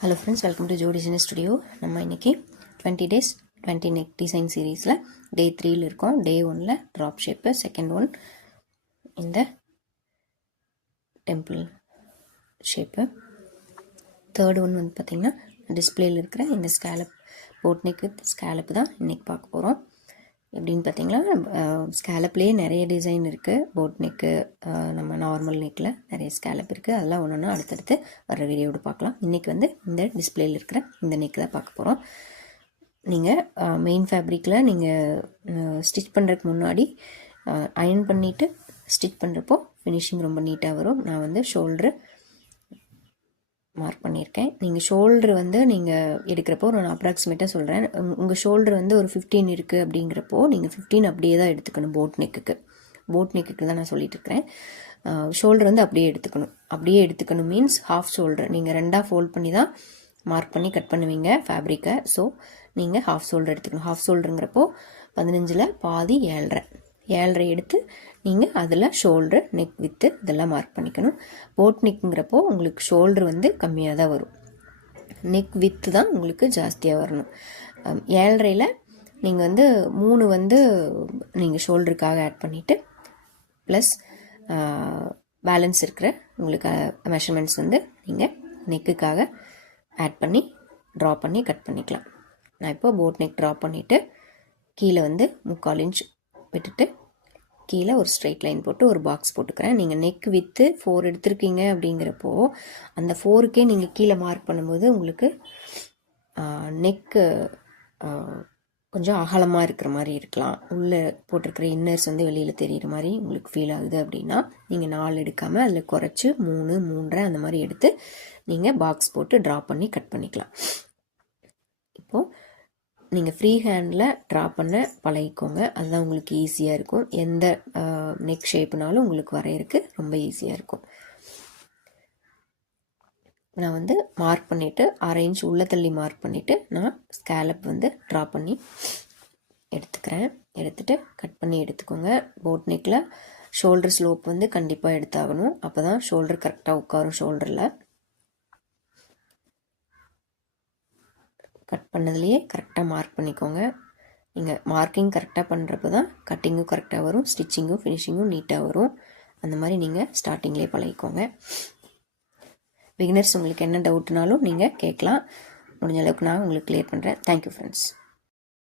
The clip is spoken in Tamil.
Hello friends, welcome to Joe design studio. நம்ம இன்றைக்கி 20 days 20 நெக் டிசைன் சீரீஸில் டே 3ல் இருக்கோம். டே 1ல் ட்ராப் ஷேப்பு, செகண்ட் ஒன் இந்த டெம்பிள் ஷேப்பு, தேர்ட் ஒன் வந்து பார்த்திங்கன்னா டிஸ்பிளேயில் இருக்கிற இந்த scallop boat neck with scallop தான் இன்றைக்கி பார்க்க போகிறோம். எப்படின்னு பார்த்தீங்களா, ஸ்கேலப்லேயே நிறைய டிசைன் இருக்குது. போட் நெக்கு, நம்ம நார்மல் நெக்கில் நிறைய ஸ்கேலப் இருக்குது. அதெல்லாம் ஒன்று ஒன்று அடுத்தடுத்து வர வீடியோடு பார்க்கலாம். இன்றைக்கி வந்து இந்த டிஸ்பிளேயில் இருக்கிற இந்த நெக்கு தான் பார்க்க போகிறோம். நீங்கள் மெயின் ஃபேப்ரிக்கில் நீங்கள் ஸ்டிச் பண்ணுறதுக்கு முன்னாடி அயர்ன் பண்ணிவிட்டு ஸ்டிச் பண்ணுறப்போ ஃபினிஷிங் ரொம்ப நீட்டாக வரும். நான் வந்து ஷோல்ட்ரு மார்க் பண்ணியிருக்கேன். நீங்கள் ஷோல்ட்ரு வந்து நீங்கள் எடுக்கிறப்போ நான் அப்ராக்சிமேட்டாக சொல்கிறேன். உங்கள் ஷோல்ட்ரு வந்து ஒரு 15 இருக்குது அப்படிங்கிறப்போ நீங்கள் 15 அப்படியே தான் எடுத்துக்கணும். போட் நெக்குக்கு தான் நான் சொல்லிட்டு இருக்கிறேன். ஷோல்டர் வந்து அப்படியே எடுத்துக்கணும் மீன்ஸ் ஹாஃப் ஷோல்டர் நீங்கள் ரெண்டாக ஃபோல்ட் பண்ணி தான் மார்க் பண்ணி கட் பண்ணுவீங்க ஃபேப்ரிக்கை. ஸோ நீங்கள் ஹாஃப் ஷோல்டர் எடுத்துக்கணும். ஹாஃப் ஷோல்டருங்கிறப்போ 15ல் பாதி 7.5 எடுத்து நீங்கள் அதில் ஷோல்ட்ரு, நெக் வித்து இதெல்லாம் மார்க் பண்ணிக்கணும். போட் நெக்குங்கிறப்போ உங்களுக்கு ஷோல்ட்ரு வந்து கம்மியாக தான் வரும், நெக் வித்து தான் உங்களுக்கு ஜாஸ்தியாக வரணும். 7.5ல் நீங்கள் வந்து 3 வந்து நீங்கள் ஷோல்டருக்காக ஆட் பண்ணிவிட்டு ப்ளஸ் பேலன்ஸ் இருக்கிற உங்களுக்கு மெஷர்மெண்ட்ஸ் வந்து நீங்கள் நெக்குக்காக ஆட் பண்ணி ட்ரா பண்ணி கட் பண்ணிக்கலாம். நான் இப்போ போட் நெக் ட்ரா பண்ணிவிட்டு கீழே வந்து 3/4 inch விட்டுட்டு கீழே ஒரு ஸ்ட்ரெயிட் லைன் போட்டு ஒரு பாக்ஸ் போட்டுக்கிறேன். நீங்கள் நெக் வித்து 4 எடுத்திருக்கீங்க அப்படிங்கிறப்போ அந்த 4க்கே நீங்கள் கீழே மார்க் பண்ணும்போது உங்களுக்கு நெக்கு கொஞ்சம் அகலமாக இருக்கிற மாதிரி இருக்கலாம். உள்ளே போட்டிருக்கிற இன்னர்ஸ் வந்து வெளியில் தெரிகிற மாதிரி உங்களுக்கு ஃபீல் ஆகுது அப்படின்னா நீங்கள் 4 எடுக்காமல் அதில் குறைச்சி 3, 3.5 அந்த மாதிரி எடுத்து நீங்கள் பாக்ஸ் போட்டு ட்ரா பண்ணி கட் பண்ணிக்கலாம். இப்போது நீங்கள் ஃப்ரீ ஹேண்டில் ட்ரா பண்ண பழகிக்கோங்க. அதுதான் உங்களுக்கு ஈஸியாக இருக்கும். எந்த நெக் ஷேப்புனாலும் உங்களுக்கு வரையறதுக்கு ரொம்ப ஈஸியாக இருக்கும். நான் வந்து மார்க் பண்ணிவிட்டு 1/2 inch உள்ள தள்ளி மார்க் பண்ணிவிட்டு நான் ஸ்கேலப் வந்து ட்ரா பண்ணி எடுத்துகிட்டு கட் பண்ணி எடுத்துக்கோங்க. போட் நெக்கில் ஷோல்டர் ஸ்லோப் வந்து கண்டிப்பாக எடுத்தாகணும். அப்போ தான் ஷோல்டர் கரெக்டாக உட்காரும். ஷோல்டரில் கட் பண்ணதுலேயே கரெக்டாக மார்க் பண்ணிக்கோங்க. நீங்கள் மார்க்கிங் கரெக்டாக பண்ணுறப்ப தான் கட்டிங்கும் கரெக்டாக வரும், ஸ்டிச்சிங்கும் ஃபினிஷிங்கும் நீட்டாக வரும். அந்த மாதிரி நீங்கள் ஸ்டார்டிங்லேயே பழகிக்கோங்க. பிகினர்ஸ் உங்களுக்கு என்ன டவுட்னாலும் நீங்கள் கேட்கலாம். முடிஞ்ச அளவுக்கு நான் உங்களுக்கு கிளியர் பண்ணுறேன். Thank you friends.